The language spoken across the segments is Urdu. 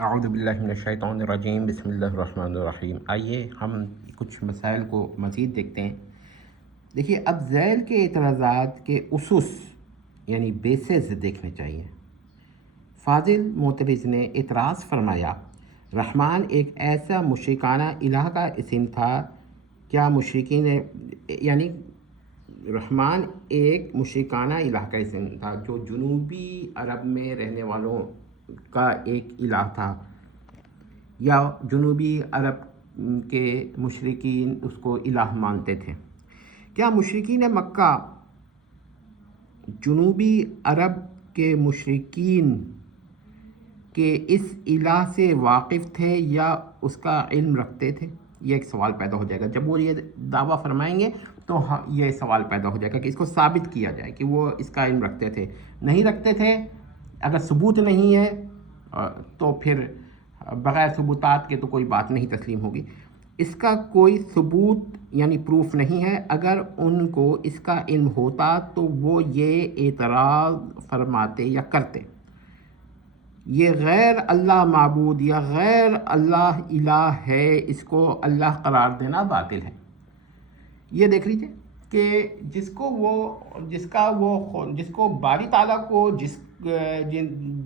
اعوذ باللہ من الشیطان الرجیم، بسم اللہ الرحمن الرحیم۔ آئیے ہم کچھ مسائل کو مزید دیکھتے ہیں۔ دیکھیے، اب ذیل کے اعتراضات کے اسس یعنی بیسز دیکھنے چاہیے۔ فاضل معترض نے اعتراض فرمایا، رحمان ایک ایسا مشرکانہ الہ کا اسم تھا، کیا مشرکین یعنی رحمان ایک مشرکانہ الہ کا اسم تھا جو جنوبی عرب میں رہنے والوں کا ایک الہ تھا، یا جنوبی عرب کے مشرکین اس کو الہ مانتے تھے؟ کیا مشرکین مکہ جنوبی عرب کے مشرکین کے اس الہ سے واقف تھے یا اس کا علم رکھتے تھے؟ یہ ایک سوال پیدا ہو جائے گا جب وہ یہ دعویٰ فرمائیں گے، تو یہ سوال پیدا ہو جائے گا کہ اس کو ثابت کیا جائے کہ وہ اس کا علم رکھتے تھے، نہیں رکھتے تھے۔ اگر ثبوت نہیں ہے تو پھر بغیر ثبوتات کے تو کوئی بات نہیں تسلیم ہوگی۔ اس کا کوئی ثبوت یعنی پروف نہیں ہے۔ اگر ان کو اس کا علم ہوتا تو وہ یہ اعتراض فرماتے یا کرتے۔ یہ غیر اللہ معبود یا غیر اللہ الہ ہے، اس کو اللہ قرار دینا باطل ہے۔ یہ دیکھ لیجئے کہ جس کو باری تعالیٰ کو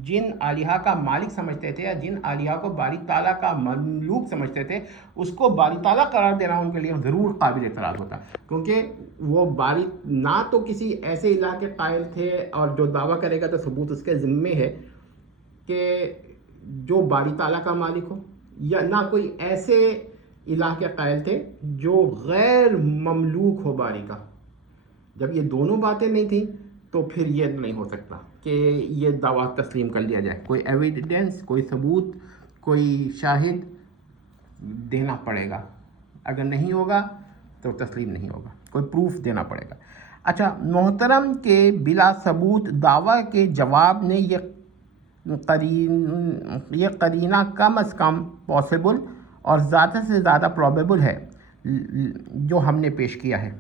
جن آلیہ کا مالک سمجھتے تھے یا جن آلیہ کو باری تعالیٰ کا مملوک سمجھتے تھے، اس کو باری تعالیٰ قرار دینا ان کے لیے ضرور قابل اعتراض ہوتا، کیونکہ وہ باری نہ تو کسی ایسے الہ کے قائل تھے، اور جو دعویٰ کرے گا تو ثبوت اس کے ذمے ہے کہ جو باری تعالیٰ کا مالک ہو، یا نہ کوئی ایسے الہ کے قائل تھے جو غیر مملوک ہو باری کا۔ جب یہ دونوں باتیں نہیں تھیں تو پھر یہ نہیں ہو سکتا کہ یہ دعویٰ تسلیم کر لیا جائے۔ کوئی ایویڈنس، کوئی ثبوت، کوئی شاہد دینا پڑے گا۔ اگر نہیں ہوگا تو تسلیم نہیں ہوگا، کوئی پروف دینا پڑے گا۔ اچھا، محترم کے بلا ثبوت دعویٰ کے جواب میں یہ قرینہ کم از کم پاسبل اور زیادہ سے زیادہ پروبیبل ہے جو ہم نے پیش کیا ہے،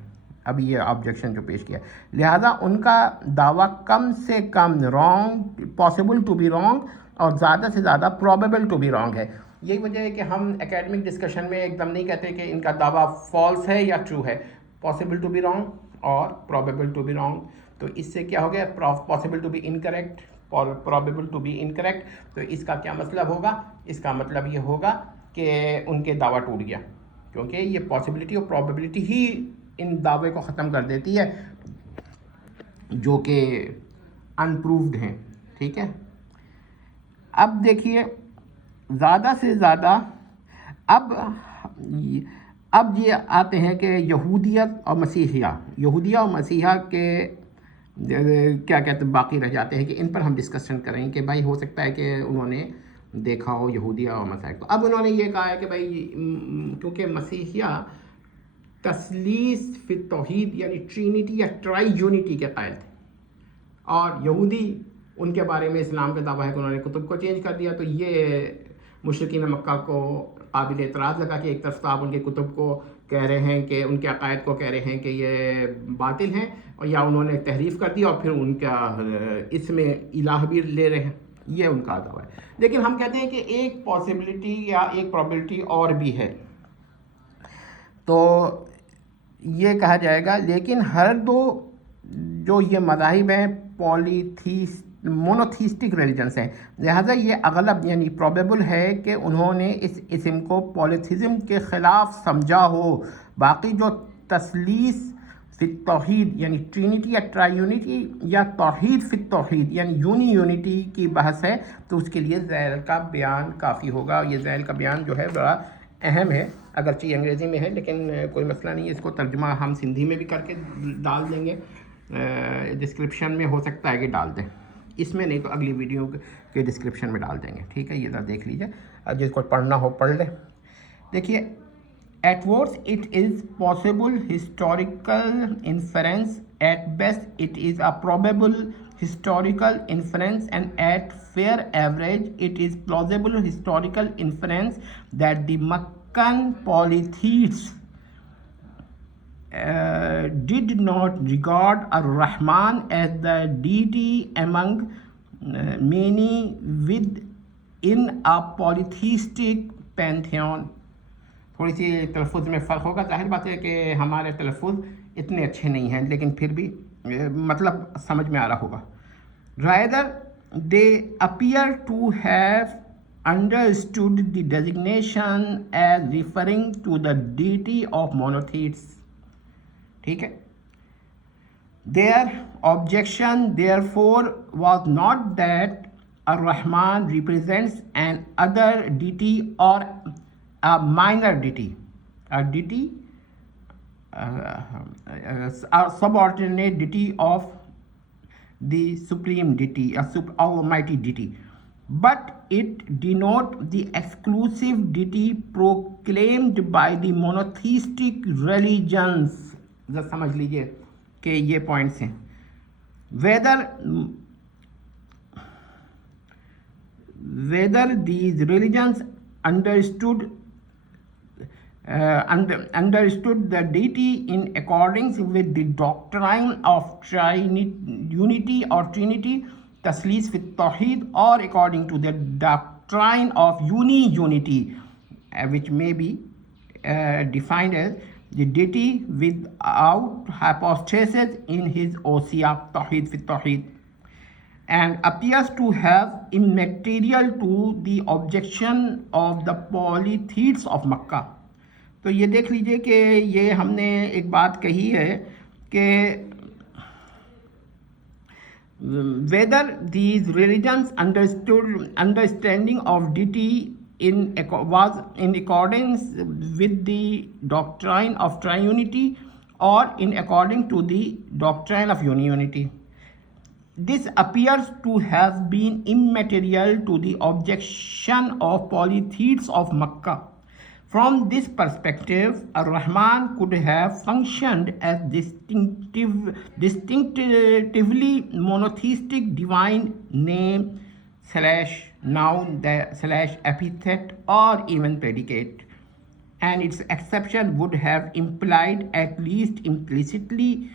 ابھی یہ آبجیکشن جو پیش کیا ہے، لہذا ان کا دعویٰ کم سے کم wrong, possible to be wrong, اور زیادہ سے زیادہ پروبیبل ٹو بی رانگ ہے۔ یہی وجہ ہے کہ ہم اکیڈمک ڈسکشن میں ایک دم نہیں کہتے کہ ان کا دعویٰ فالس ہے یا ٹرو ہے، پاسبل ٹو بی رانگ اور پروبیبل ٹو بی رانگ۔ تو اس سے کیا ہو گیا؟ پاسبل ٹو بی انکریکٹ اور پروبیبل ٹو بی انکریکٹ۔ تو اس کا کیا مطلب ہوگا؟ اس کا مطلب یہ ہوگا کہ ان کے دعویٰ ٹوٹ گیا، کیونکہ یہ پاسبلٹی اور پروبیبلٹی ہی ان دعوے کو ختم کر دیتی ہے جو کہ ان پروفڈ ہیں۔ ٹھیک ہے، اب دیکھیے زیادہ سے زیادہ اب یہ آتے ہیں کہ یہودیت اور مسیحیہ کے کیا کہتے ہیں، باقی رہ جاتے ہیں کہ ان پر ہم ڈسکشن کریں کہ بھائی ہو سکتا ہے کہ انہوں نے دیکھا ہو یہودیہ اور مسیحیہ کو۔ اب انہوں نے یہ کہا ہے کہ بھائی کیونکہ مسیحیہ تثلیث فی التوحید یعنی ٹرینٹی یا ٹرائی یونٹی کے قائل تھے، اور یہودی ان کے بارے میں اسلام کا دعویٰ ہے کہ انہوں نے کتب کو چینج کر دیا، تو یہ مشرکین مکہ کو قابل اعتراض لگا کہ ایک طرف تو آپ ان کے کتب کو کہہ رہے ہیں کہ ان کے عقائد کو کہہ رہے ہیں کہ یہ باطل ہیں، اور یا انہوں نے تحریف کر دی اور پھر ان کا اس میں الہ بھی لے رہے ہیں، یہ ان کا دعویٰ ہے۔ لیکن ہم کہتے ہیں کہ ایک پاسبلٹی یا ایک پرابلٹی اور بھی ہے، تو یہ کہا جائے گا لیکن ہر دو جو یہ مذاہب ہیں مونوتھیسٹک ریلیجنس ہیں، لہٰذا یہ اغلب یعنی پروبیبل ہے کہ انہوں نے اس اسم کو پولیتھیزم کے خلاف سمجھا ہو۔ باقی جو تثلیث فی التوحید یعنی ٹرینٹی یا ٹرائی یونٹی یا توحید فی التوحید یعنی یونٹی کی بحث ہے، تو اس کے لیے ذیل کا بیان کافی ہوگا۔ یہ ذیل کا بیان جو ہے بڑا اہم ہے، اگرچہ انگریزی میں ہے لیکن کوئی مسئلہ نہیں ہے، اس کو ترجمہ ہم سندھی میں بھی کر کے ڈال دیں گے، ڈسکرپشن میں ہو سکتا ہے کہ ڈال دیں، اس میں نہیں تو اگلی ویڈیو کے ڈسکرپشن میں ڈال دیں گے۔ ٹھیک ہے، یہ ذرا دیکھ لیجیے، جس کو پڑھنا ہو پڑھ لیں۔ دیکھیے، at worst it is possible historical inference, at best it is a probable historical inference, and at fair average it is plausible historical inference that the Meccan polytheists did not regard ar-Rahman as the deity among many, with in a polytheistic pantheon. تھوڑی سی تلفظ میں فرق ہوگا، ظاہر بات ہے کہ ہمارے تلفظ اتنے اچھے نہیں ہیں، لیکن پھر بھی مطلب سمجھ میں آ رہا ہوگا. Rather, they appear to have understood the designation as referring to the deity of monotheists. ٹھیک ہے. Their objection therefore was not that Ar-Rahman represents an other deity or a minor deity, a deity, a subordinate deity of the supreme deity, a almighty deity, but it denotes the exclusive deity proclaimed by the monotheistic religions. ذرا سمجھ لیجئے کہ یہ پوائنٹس ہیں. whether these religions understood the deity in accordance with the doctrine of unity or trinity, taslis fi tawheed, or according to the doctrine of unity, which may be defined as the deity without hypostasis in his osiyah tawheed fi tawheed, and appears to have immaterial to the objection of the polytheists of Makkah. تو یہ دیکھ لیجئے کہ یہ ہم نے ایک بات کہی ہے کہ whether these religions understanding of deity was in accordance with the doctrine of triunity or in according to the doctrine of unity. This appears to have been immaterial to the objection of polytheists of Makkah. From this perspective, Ar-Rahman could have functioned as distinctively monotheistic divine name / noun / epithet or even predicate, and its exception would have implied, at least implicitly,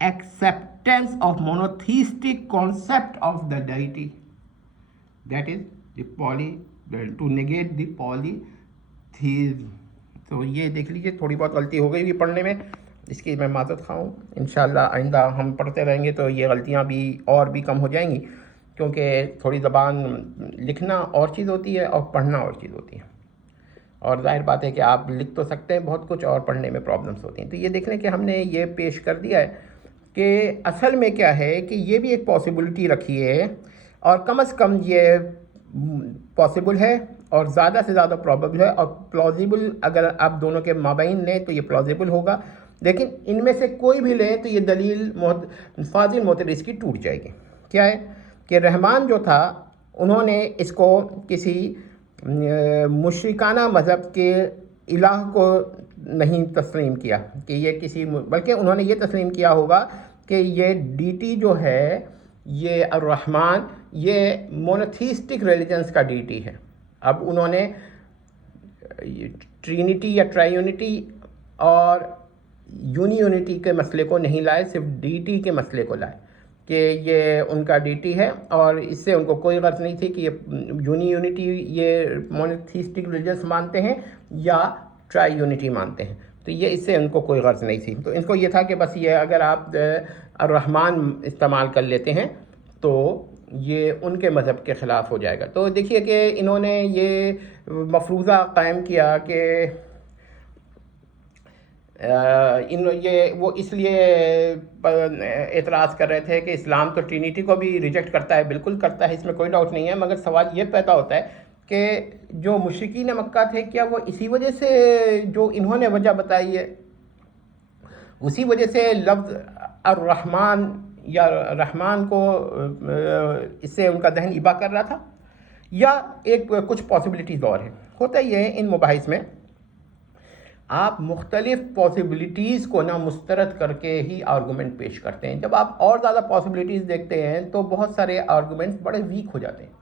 acceptance of monotheistic concept of the deity, that is to negate the polytheism. تو یہ دیکھ لیجیے تھوڑی بہت غلطی ہو گئی بھی پڑھنے میں، اس کی میں معذرت خواہ ہوں. انشاءاللہ آئندہ ہم پڑھتے رہیں گے تو یہ غلطیاں بھی اور بھی کم ہو جائیں گی، کیونکہ تھوڑی زبان لکھنا اور چیز ہوتی ہے اور پڑھنا اور چیز ہوتی ہے، اور ظاہر بات ہے کہ آپ لکھ تو سکتے ہیں بہت کچھ اور پڑھنے میں پرابلمس ہوتی ہیں. تو یہ دیکھ لیں کہ ہم نے یہ پیش کر دیا ہے کہ اصل میں کیا ہے کہ یہ بھی ایک پاسبلٹی رکھی ہے، اور کم از کم یہ پاسبل ہے اور زیادہ سے زیادہ پرابیبل ہے، اور پلازیبل اگر آپ دونوں کے مابین لیں تو یہ پلازیبل ہوگا، لیکن ان میں سے کوئی بھی لیں تو یہ دلیل فاضل معترض کی ٹوٹ جائے گی. کیا ہے کہ رحمان جو تھا انہوں نے اس کو کسی مشرکانہ مذہب کے الہ کو نہیں تسلیم کیا کہ یہ کسی، بلکہ انہوں نے یہ تسلیم کیا ہوگا کہ یہ ڈیٹی جو ہے، یہ الرحمن، یہ مونوتھیسٹک ریلیجنس کا ڈیٹی ہے. اب انہوں نے ٹرینٹی یا ٹرائیونٹی اور یونٹی کے مسئلے کو نہیں لائے، صرف ڈیٹی کے مسئلے کو لائے کہ یہ ان کا ڈیٹی ہے، اور اس سے ان کو کوئی غرض نہیں تھی کہ یہ یونٹی یہ مونوتھیسٹک ریلیجنس مانتے ہیں یا ٹرائی یونٹی مانتے ہیں. تو یہ اس سے ان کو کوئی غرض نہیں تھی. تو ان کو یہ تھا کہ بس یہ اگر آپ الرحمن استعمال کر لیتے ہیں تو یہ ان کے مذہب کے خلاف ہو جائے گا. تو دیکھیے کہ انہوں نے یہ مفروضہ قائم کیا کہ وہ اس لیے اعتراض کر رہے تھے کہ اسلام تو ٹرینٹی کو بھی ریجیکٹ کرتا ہے، بالکل کرتا ہے، اس میں کوئی ڈاؤٹ نہیں ہے، مگر سوال یہ پیدا ہوتا ہے کہ جو مشرکین مکہ تھے کیا وہ اسی وجہ سے جو انہوں نے وجہ بتائی ہے اسی وجہ سے لفظ الرحمن یا رحمان کو اس سے ان کا ذہن ابا کر رہا تھا، یا ایک کچھ پاسبلٹیز اور ہیں. ہوتا ہی ہے ان مباحث میں آپ مختلف پاسبلٹیز کو نہ مسترد کر کے ہی آرگومنٹ پیش کرتے ہیں. جب آپ اور زیادہ پاسبلٹیز دیکھتے ہیں تو بہت سارے آرگومنٹس بڑے ویک ہو جاتے ہیں،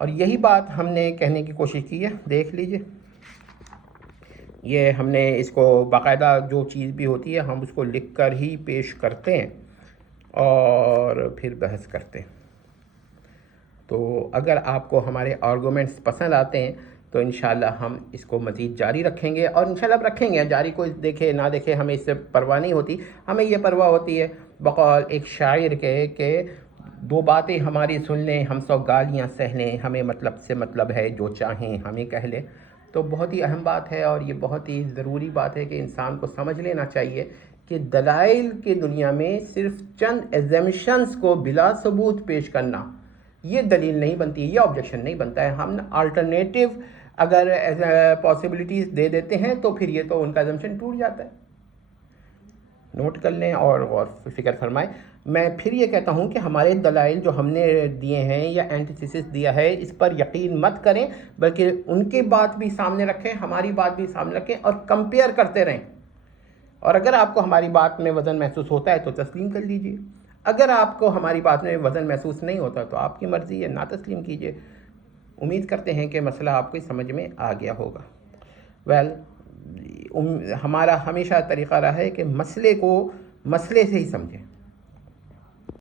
اور یہی بات ہم نے کہنے کی کوشش کی ہے. دیکھ لیجئے، یہ ہم نے اس کو باقاعدہ جو چیز بھی ہوتی ہے ہم اس کو لکھ کر ہی پیش کرتے ہیں اور پھر بحث کرتے ہیں. تو اگر آپ کو ہمارے آرگومنٹس پسند آتے ہیں تو انشاءاللہ ہم اس کو مزید جاری رکھیں گے، اور انشاءاللہ اب رکھیں گے، جاری کوئی دیکھے نہ دیکھے ہمیں اس سے پرواہ نہیں ہوتی، ہمیں یہ پرواہ ہوتی ہے بقول ایک شاعر کے کہ دو باتیں ہماری سن لیں، ہم سو گالیاں سہ لیں، ہمیں مطلب سے مطلب ہے، جو چاہیں ہمیں کہہ لیں۔ تو بہت ہی اہم بات ہے، اور یہ بہت ہی ضروری بات ہے کہ انسان کو سمجھ لینا چاہیے کہ دلائل کی دنیا میں صرف چند ایگزیمشنز کو بلا ثبوت پیش کرنا یہ دلیل نہیں بنتی، یہ آبجیکشن نہیں بنتا ہے۔ ہم آلٹرنیٹیو اگر پاسبلٹیز دے دیتے ہیں تو پھر یہ تو ان کا ایگزیمشن ٹوٹ جاتا ہے۔ نوٹ کر لیں اور غور فکر فرمائیں۔ میں پھر یہ کہتا ہوں کہ ہمارے دلائل جو ہم نے دیے ہیں یا اینٹیتھیسس دیا ہے اس پر یقین مت کریں، بلکہ ان کی بات بھی سامنے رکھیں، ہماری بات بھی سامنے رکھیں، اور کمپیئر کرتے رہیں۔ اور اگر آپ کو ہماری بات میں وزن محسوس ہوتا ہے تو تسلیم کر لیجئے، اگر آپ کو ہماری بات میں وزن محسوس نہیں ہوتا تو آپ کی مرضی ہے، نہ تسلیم کیجئے۔ امید کرتے ہیں کہ مسئلہ آپ کو سمجھ میں آ گیا ہوگا۔ ہمارا ہمیشہ طریقہ رہا ہے کہ مسئلے کو مسئلے سے ہی سمجھیں۔